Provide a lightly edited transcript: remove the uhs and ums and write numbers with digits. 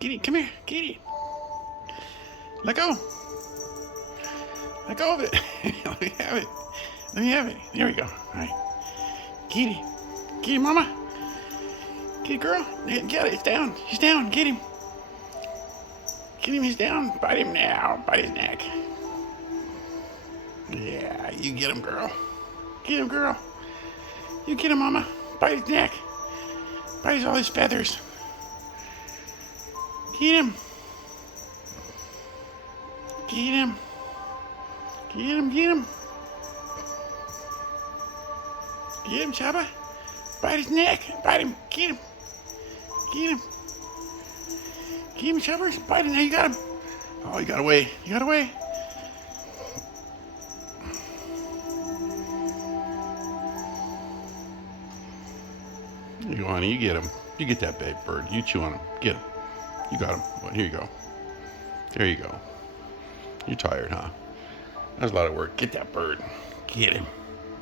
Kitty, come here. Kitty. Let go. Let go of it. Let me have it. Let me have it. There we go. All right. Kitty. Kitty, mama. Kitty girl. Get it. It's down. He's down. Get him. Get him. He's down. Bite him now. Bite his neck. Yeah, you get him, girl. Get him, girl. You get him, mama. Bite his neck. Bite all his feathers. Get him. Get him. Get him, get him. Get him, Chubby. Bite his neck. Bite him. Get him. Get him. Get him, Chubby. Bite him. Now you got him. Oh, you got away. You got away. You go, honey. You get him. You get that babe bird. You chew on him. Get him. You got him. Well, here you go. There you go. You're tired, huh? That was a lot of work. Get that bird. Get him.